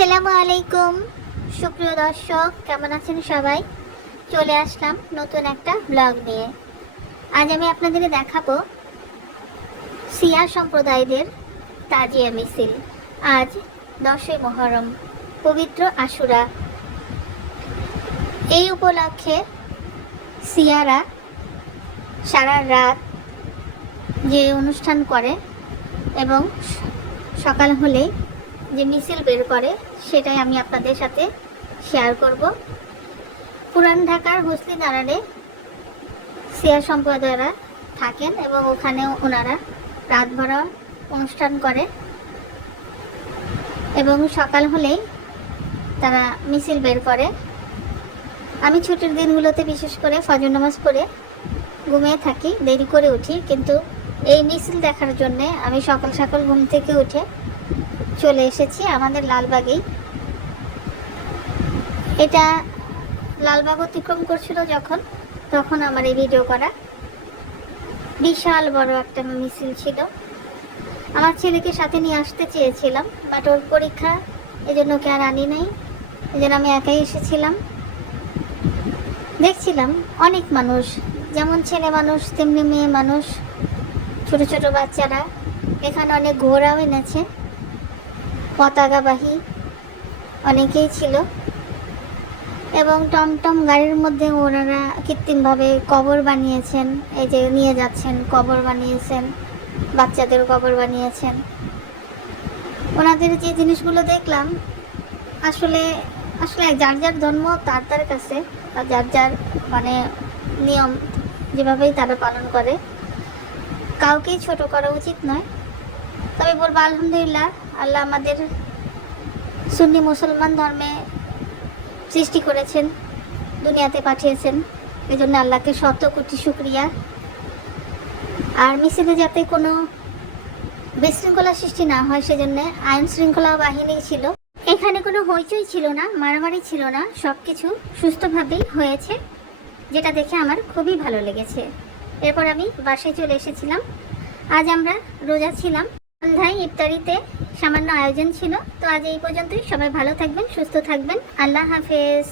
আসসালামু আলাইকুম। সুপ্রিয় দর্শক, কেমন আছেন সবাই? চলে আসলাম নতুন একটা ব্লগ নিয়ে। আজ আমি আপনাদের দেখাবো সিয়া সম্প্রদায়দের তাজিয়া মিছিল। আজ দশই মহরম, পবিত্র আশুরা। এই উপলক্ষে সিয়ারা সারা রাত যে অনুষ্ঠান করে এবং সকাল হলেই যে মিছিল বের করে, সেটাই আমি আপনাদের সাথে শেয়ার করব। পুরান ঢাকার হুসলি দাঁড়ালে সিয়া সম্প্রদায়রা থাকেন এবং ওখানেও ওনারা রাত ভরা অনুষ্ঠান করে। এবং সকাল হলেই তারা মিছিল বের করে। আমি ছুটির দিনগুলোতে বিশেষ করে ফজর নামাজ পড়ে ঘুমিয়ে থাকি, দেরি করে উঠি, কিন্তু এই মিছিল দেখার জন্যে আমি সকাল সকাল ঘুম থেকে উঠে চলে এসেছি আমাদের লালবাগেই। এটা লালবাগ অতিক্রম করছিল যখন, তখন আমার এই ভিডিও করা। বিশাল বড় একটা মিছিল ছিল। আমার ছেলেকে সাথে নিয়ে আসতে চেয়েছিলাম বাট ওর পরীক্ষা এজন্য ওকে আর আনি নাই। এজন্য আমি একাই এসেছিলাম। দেখছিলাম অনেক মানুষ, যেমন ছেলে মানুষ, তেমনি মেয়ে মানুষ, ছোট ছোট বাচ্চারা। এখানে অনেক ঘোড়াও এনেছে। পতাকাবাহী অনেকেই ছিল। এবং টমটম গাড়ির মধ্যে ওনারা কৃত্রিমভাবে কবর বানিয়েছেন। এই যে নিয়ে যাচ্ছেন, কবর বানিয়েছেন, বাচ্চাদের কবর বানিয়েছেন। ওনাদের যে জিনিসগুলো দেখলাম, আসলে আসলে যার যার ধর্ম তার তার কাছে যার যার মানে নিয়ম যেভাবেই তারা পালন করে, কাউকেই ছোট করা উচিত নয়। তবে বলব, আলহামদুলিল্লাহ, আল্লাহ আমাদের সুন্নি মুসলমান ধর্মে সৃষ্টি করেছেন, দুনিয়াতে পাঠিয়েছেন। এই জন্য আল্লাহকে শত কোটি শুক্রিয়া। আর মিছিলে যাতে কোনো বিশৃঙ্খলা সৃষ্টি না হয়, সেজন্য আইন শৃঙ্খলা বাহিনী ছিল। এখানে কোনো হইচই ছিল না, মারামারি ছিল না সব কিছু সুস্থভাবেই হয়েছে, যেটা দেখে আমার খুবই ভালো লেগেছে। এরপর আমি বাসায় চলে এসেছিলাম। আজ আমরা রোজা ছিলাম। সন্ধ্যায় ইফতারিতে সামান্য আয়োজন ছিল। তো আজ এই পর্যন্তই। সবাই ভালো থাকবেন, সুস্থ থাকবেন। আল্লাহ হাফেজ।